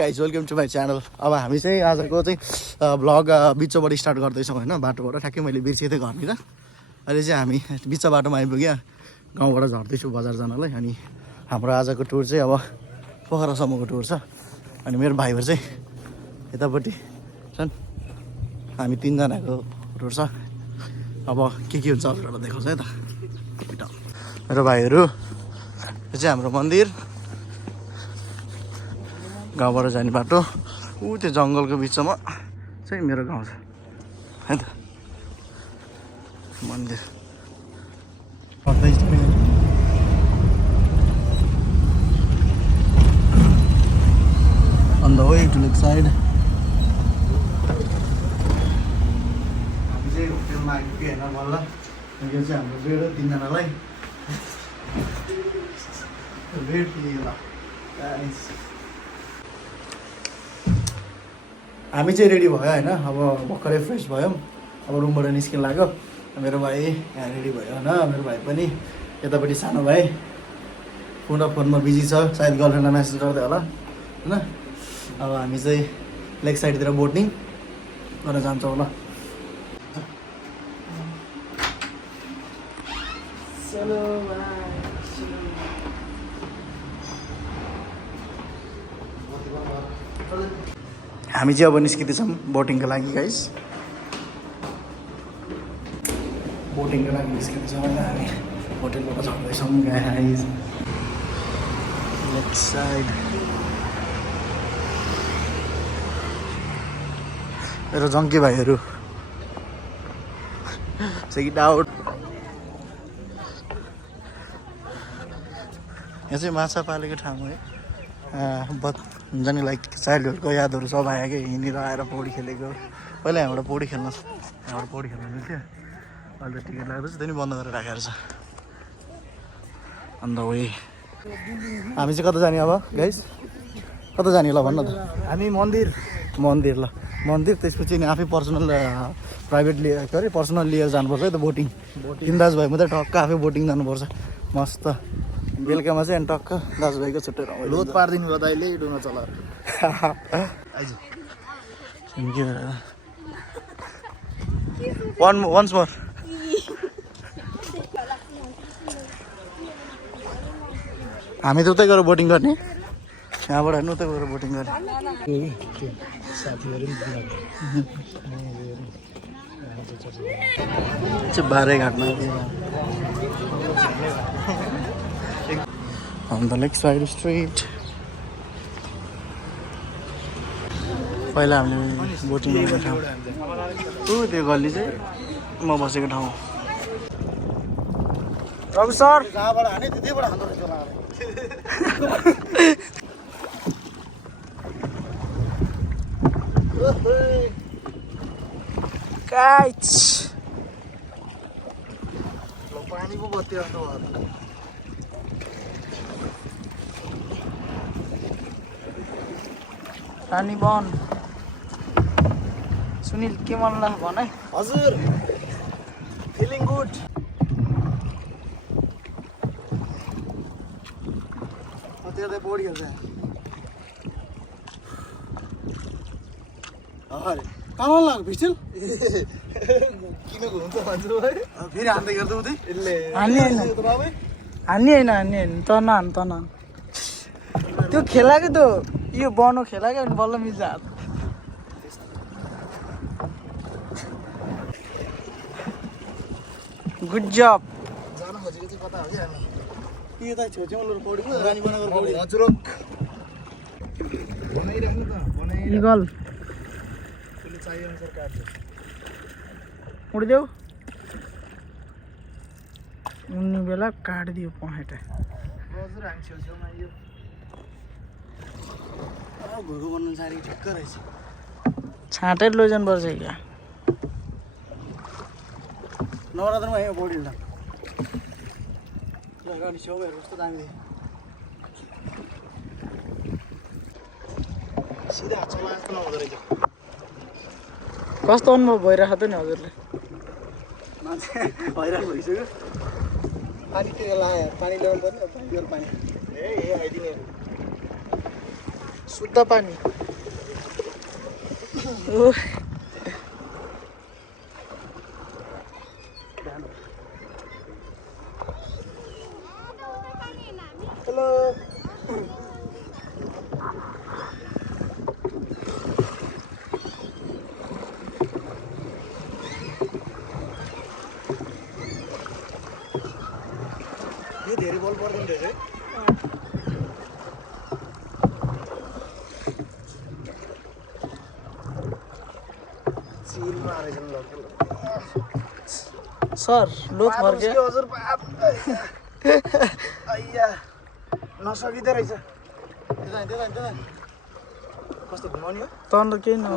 Guys welcome to my channel. अब हामी चाहिँ आजको चाहिँ भ्लग बिचबाट स्टार्ट गर्दैछौँ होइन, बाटोबाट ठ्याक्कै मैले बिर्सेँ थिएँ घरनिर। अहिले चाहिँ हामी बिच बाटोमा आइपुग्यो, गाउँबाट झर्दैछु बजार जानलाई। अनि हाम्रो आजको टुर चाहिँ अब पोखरासम्मको टुर छ। अनि मेरो भाइहरू चाहिँ यतापट्टि छन्, हामी तिनजनाको टुर छ। अब के हुन्छ हजुरहरूलाई देखाउँछ है त। मेरो भाइहरू यो चाहिँ हाम्रो मन्दिर, गाउँबाट जाने बाटो। त्यो जङ्गलको बिचमा चाहिँ मेरो गाउँ छ है त, मन्दिर। On the way to left side. हामी चाहिँ होटेलमा आइपुग्यो हेर्न बल्ल। यो चाहिँ हाम्रो बेड हो तिनजनालाई। बेड किनेको हामी चाहिँ रेडी भयो होइन। अब भर्खरै फ्रेस भयौँ, अब रुमबाट निस्किन लाग्यो। मेरो भाइ यहाँ रेडी भयो होइन। मेरो भाइ पनि यतापट्टि सानो भाइ फोनमा बिजी छ, सायद गर्लफ्रेन्डलाई मेसेज गर्दै होला होइन। अब हामी चाहिँ लेग साइडतिर बोटिङ गर्न जान्छौँ होला। हामी चाहिँ अब निस्किँदैछौँ बोटिङको लागि गाइस। बोटिङको लागि निस्किँदैछौँ होइन हामी, होटेलबाट झर्दैछौँ गाइस। लेफ्ट साइड मेरो जङ्के भाइहरू चेक इट आउट। यहाँ चाहिँ माछा पालेको ठाउँ है। हुन्छ नि लाइक चाइल्डहुडको यादहरू सब आयो कि यहीँनिर आएर पौडी खेलेको। पहिला यहाँबाट पौडी खेल्न मिल्थ्यो, अहिले त टिकट लागेपछि त्यही बन्द गरेर राखेको छ। अन्त वे हामी चाहिँ कता जाने अब गाइस, कता जाने ल भन्न त। हामी मन्दिर ल मन्दिर, त्यसपछि नि आफै पर्सनल प्राइभेट लिएर के अरे पर्सनल लिएर जानुपर्छ है त बोटिङ। दाजु भाइ मात्रै टक्क आफै बोटिङ जानुपर्छ मस्त। बेलुकामा चाहिँ अनि टक्क दाजुभाइको छुट्टै लोड पारिदिनु भयो दाइले डुङ्गा चलाएर। Once more. हामी त उतै गएर बोटिङ गर्ने, यहाँबाट होइन उतै गएर बोटिङ गर्ने। बाह्रै घाटमा on the left side street. पहिला हामीले बोटिङ गरेको ठाउँ त्यो गल्ली चाहिँ म बसेको ठाउँ। रवि सर जहाँबाट हाने त्यतैबाट हान्दो रहेछ होला। काइच पानी पो बत्ती आउँछ। रानी बन सुनिल के मन लाग्छ भन है। हजुर फिलिङ गुड। त्यतै पौडी खेल्छ। अरे कहाँ लाग्यो पिस्टल किन घुम्छ भन्छु है। फेरि हान्दै गर्दै उतै हान्ने होइन त नहान त्यो खेलाको त यो बनो खेलाको अनि बल्ल मिल्छ हात। गुड जब। जान खोजेको चाहिँ कता हो कि हामी यो त छेउछेउमा पौडी पो रानी बनाएको पौडी हजुरक बनाइराख्नु त इगल त्यसले चाहिए अनुसार काट्छ। उड्देऊ उड्ने बेला काटिदियो पहेटा। हजुर हामी छेउछेउमा यो घोको बनाउनु साह्रै ठिक्क रहेछ। छाँटै लैजानुपर्छ क्या नवरात्रमा यहाँ पौडी खेल्दा। अनि छेउमा हेर्नुहोस् त दामी सिधा हात चलाएको जस्तो नहुँदो रहेछ। कस्तो अनुभव भइरहेको थियो नि हजुरले? मान्छे हैरान भइसक्यो। पानी त्यो लगायो, पानी ल्याउनु पर्ने पानी ए आइदिने शुद्ध पानी ओ हेलो यो धेरै बल पर्दैन रहेछ है चिलमा रहेछ नि सर लोक मर गया हजुर बाप आइया नसकिँदो रहेछ त्यो कस्तो घुमाउने हो तन्द केही न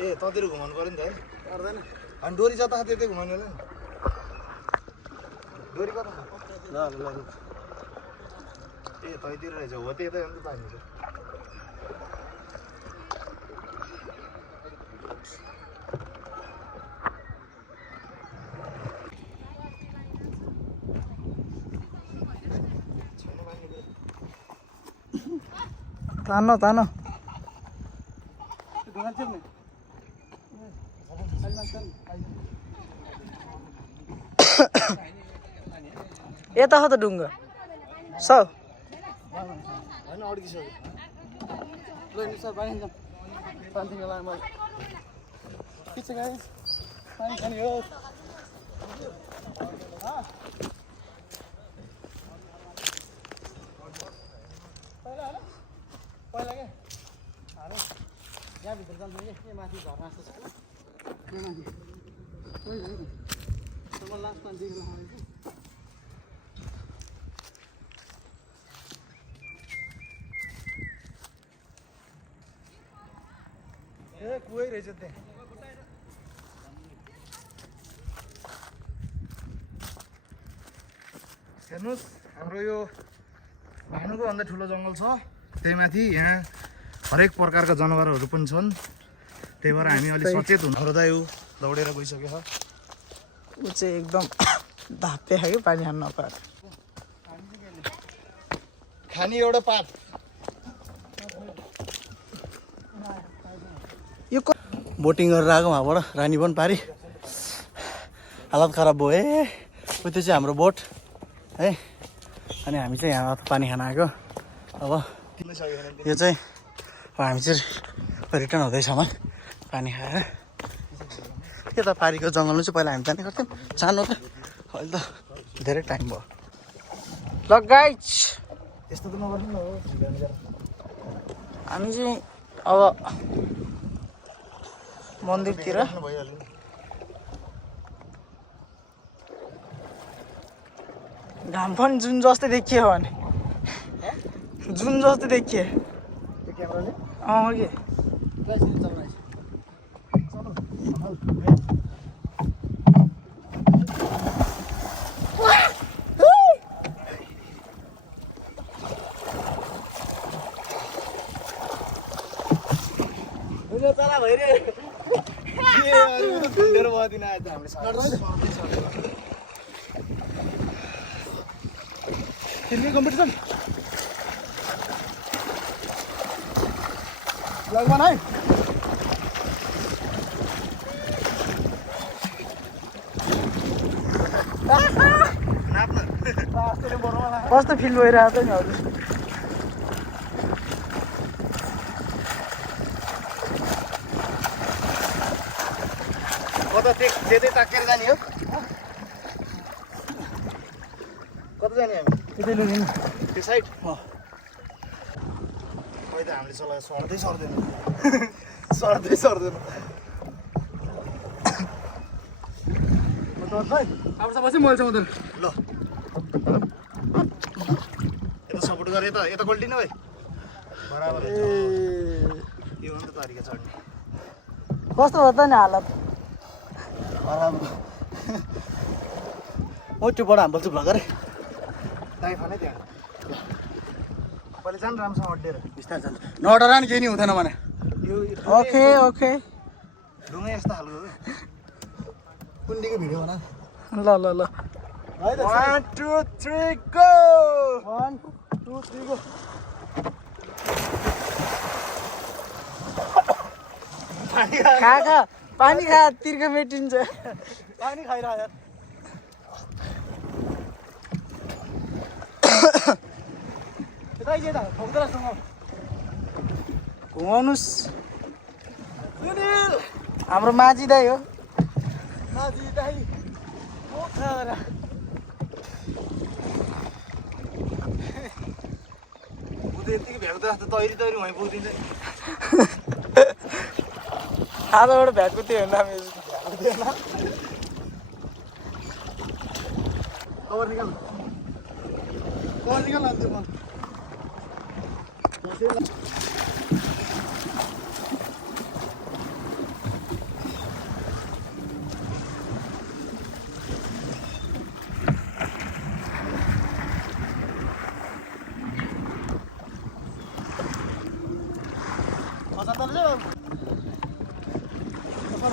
ए तँतिर घुमाउनु पऱ्यो नि त है पर्दैन अनि डोरी जता छ त्यतै घुमाउने होला नि डोरी कता छ ल ल ल ए तैतिर रहेछ हो त्यतै हो नि त पानी चाहिँ तानो तानो यता हो त ढुङ्गा सौ होइन अड्किसक्यो ल नि सर पानी जाउँ पानी लाएर मैले के छ गाइस पानी खाने हो पहिला के हालो यहाँभित्र जान्छ कि के माथि झर्ना जस्तो छ के माथि तपाईँ लास्टमा देख्न आएको ए कुवै रहेछ त्यहाँ हेर्नुहोस् हाम्रो यो भानुको भन्दा ठुलो जङ्गल छ त्यही माथि यहाँ हरेक प्रकारका जनावरहरू पनि छन् त्यही भएर हामी अलिक सचेत हुनु हाम्रो दाइ दौडेर गइसक्यो छ ऊ चाहिँ एकदम धाप्पे खायो पानी खान नपाएर खाने एउटा पात यो बोटिङ गरेर आएको वहाँबाट रानी पनि पारी हालत खराब भयो है त्यो चाहिँ हाम्रो बोट है अनि हामी चाहिँ यहाँ पानी खान आएको अब यो चाहिँ हामी चाहिँ रिटर्न हुँदैछौँ पानी खाएर यता पारीको जङ्गलमा चाहिँ पहिला हामी जाने गर्थ्यौँ जानु त अहिले त धेरै टाइम भयो ल गाइज यस्तो त नगर्नु न हो हामी चाहिँ अब मन्दिरतिर भइहाल्यो घाम पनि जुन जस्तै देखियो भने जुन जस्तै देखियो त्यो क्यामेराले के चला भइरह्यो दिन आयो हामीले कम्पिटिसन लगभग है कस्तो फिल भइरहेको छ नि हजुर कता त्यतै ताकेर जाने हो कता जाने हामी त्यतै लुने नि त्यो साइड खोइ त हामीले चलाएको सर्दै सर्दैन सर्दैन ल यता सपोर्ट गरे यता गोल्टिनु भाइ बराबर यो हो नि त तरिका चढ्ने कस्तो भयो त नि हालत ओ त्यो बडा हाम्रो चाहिँ भगरे दाइ फाले त्यहाँ पहिले जानु राम्रोसँग अड्डेर बिस्तारै जान्छ नडरा नि केही नि हुँदैन भने यो ओके ओके ढुङ्गा यस्तो खालको कुण्डीको भिडियो होला ल ल ल 1 2 3 गो 1 2 3 गो खा पानी खा तिर्खा मेटिन्छ पानी खाइरह यार यता के त ठोक्दरासँग घुमाउनुस् सुनिल हाम्रो माझी दाइ हो माझी दाइ ओ खारा उदे यतिकै भ्याउँदा त तैरी वहीँ पुगिदिन्छ आजबाट भ्याएको त्यही हो नाम कवर निकाल न त्यो मन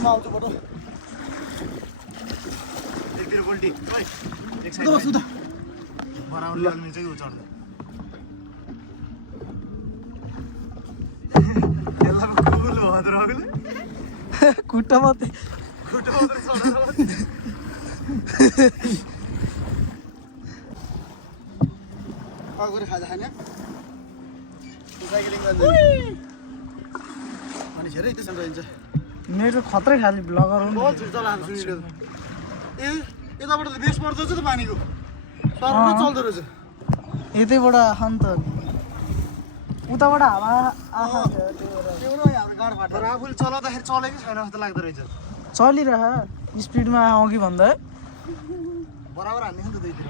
आउँछु फोटो एकतिर गोल्टी एक साइड बस्नु त बराबर लाग्ने चाहिँ चढ्दा यसलाई कुल हो अदरले खुट्टा मात्रै अगुरी खाजा खाने साइक्लिङ गर्नु अनि धेरै त्यसो रहन्छ मेरो खत्रै खाली ब्लगर हो बहुत छिटो चलाएको सुनिले ए यताबाट त बेस पर्दो रहेछ त पानीको सर्नु चल्दो रहेछ यतैबाट आख नि त उताबाट हावा आखा त्यो हाम्रो गाड फाटेर आफूले चलाउँदाखेरि चलेकै छैन जस्तो लाग्दो रहेछ चलिरह स्पिडमा अघि भन्दा बराबर हान्ने नि त दुईतिर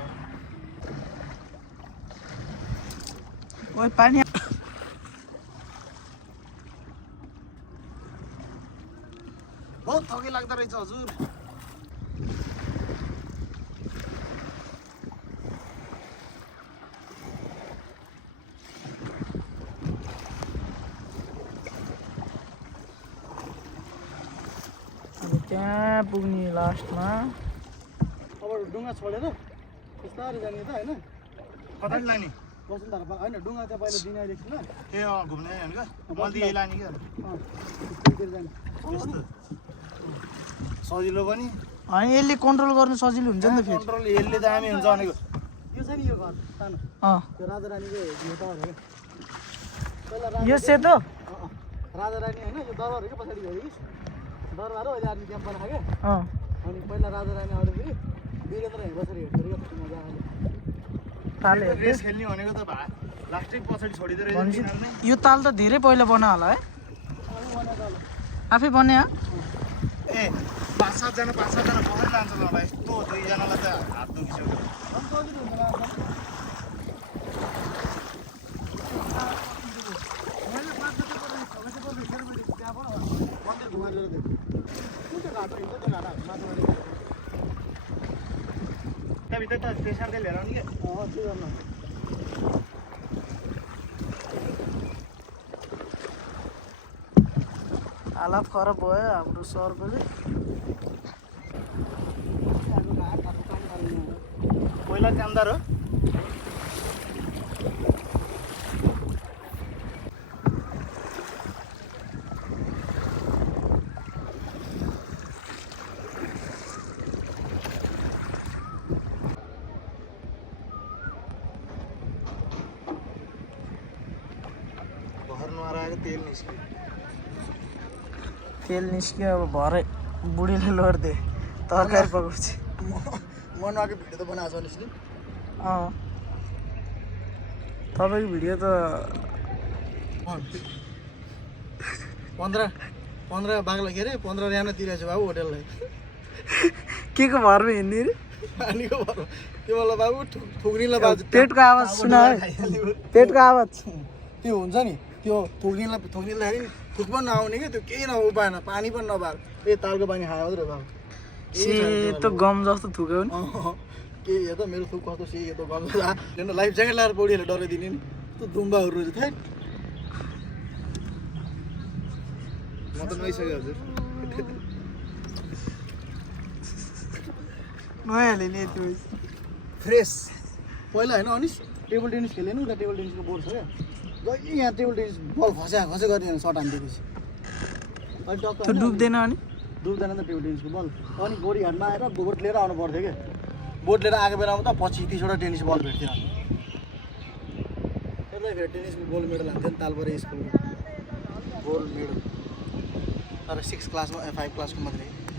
ओइ पानी बहुत थकी लाग्दो रहेछ हजुर त्यहाँ पुग्ने लास्टमा अब डुङ्गा छोडेर बिस्तारै जाने त होइन कता लाने वसुन्धरा होइन डुङ्गा चाहिँ पहिला दिने आइदिएको छु ए घुम्ने होइन क्या मैले यही लाने क्या जाने सजिलो पनि होइन यसले कन्ट्रोल गर्नु सजिलो हुन्छ नि त फेरि कन्ट्रोल यसले दामी हुन्छ भनेको यो छ नि यो घर सानो त्यो राजा रानीको भ्यू टावर हो क्या यो सेतो राजा रानी होइन यो दरबार हो क्या पछाडि गयो कि दरबार हो अहिले आर्मी क्याम्प बनाएको क्या अनि पहिला राजा रानी आउँदाखेरि वीरेन्द्र बसेर हेर्दो रहेछ मजा आयो रेस खेल्ने भनेको त लास्टै पछाडि छोडिदिएर यो ताल त धेरै पहिला बना होला है आफै बन्या ए 5-7 जना बसेर लान्छ ल भाइ यस्तो दुईजनालाई त हात दुखिसक्यो त्यहाँभित्र त स्टेसनले लिएर आउने क्या त्यो गर्नु हालत खराब भयो हाम्रो सरको चाहिँ पहिला कामदार हो तेल निस्क्यो अब भरे बुढीले लड्दे तरकारी पकाउँछ मनाएको भिडियो त बनाएको छ नि तपाईँको भिडियो त 15 बाग्ला के अरे 15 र्यान तिरेको छ बाबु होटेललाई के को भरमा हिँड्ने रे पानीको भर त्यो मलाई बाबु थुक्रीलाई बाबु पेटको आवाज सुना है पेटको आवाज त्यो हुन्छ नि त्यो थुक्रीलाई थुक पनि नआउने कि त्यो केही नउपाएन पानी पनि नभएर ए तालको पानी खायो र बाबु सेतो गम जस्तो थुक्यो नि के यो त मेरो थुक कस्तो सेतो गम जस्तो लाइफ ज्याकेट लगाएर पौडीहरूले डराइदिने नि त्यो दुम्बाहरू रहेछ थाहा म त नुहाइसक्यो हजुर नुहाइहाल्यो नि यति फ्रेस पहिला होइन अनिस टेबल टेनिस खेल्यो नि उता टेबल टेनिसको बोर्ड छ क्या जहिले यहाँ टेबल टेनिस बल खसे गर्ने सर्ट हानिदिएपछि अनि टक्क त्यो डुब्दैन अनि डुब्दैन त टेबल टेनिसको बल अनि गोरीघाटमा आएर बोट लिएर आउनु पर्थ्यो क्या बोट लिएर आएको बेलामा त 25-30वटा टेनिस बल भेट्थ्यो त्यसलाई फेरि टेनिसको गोल्ड मेडल हान्थ्यो नि तालबारी स्कुलको गोल्ड मेडल तर 6 क्लासमा 5 क्लासको मात्रै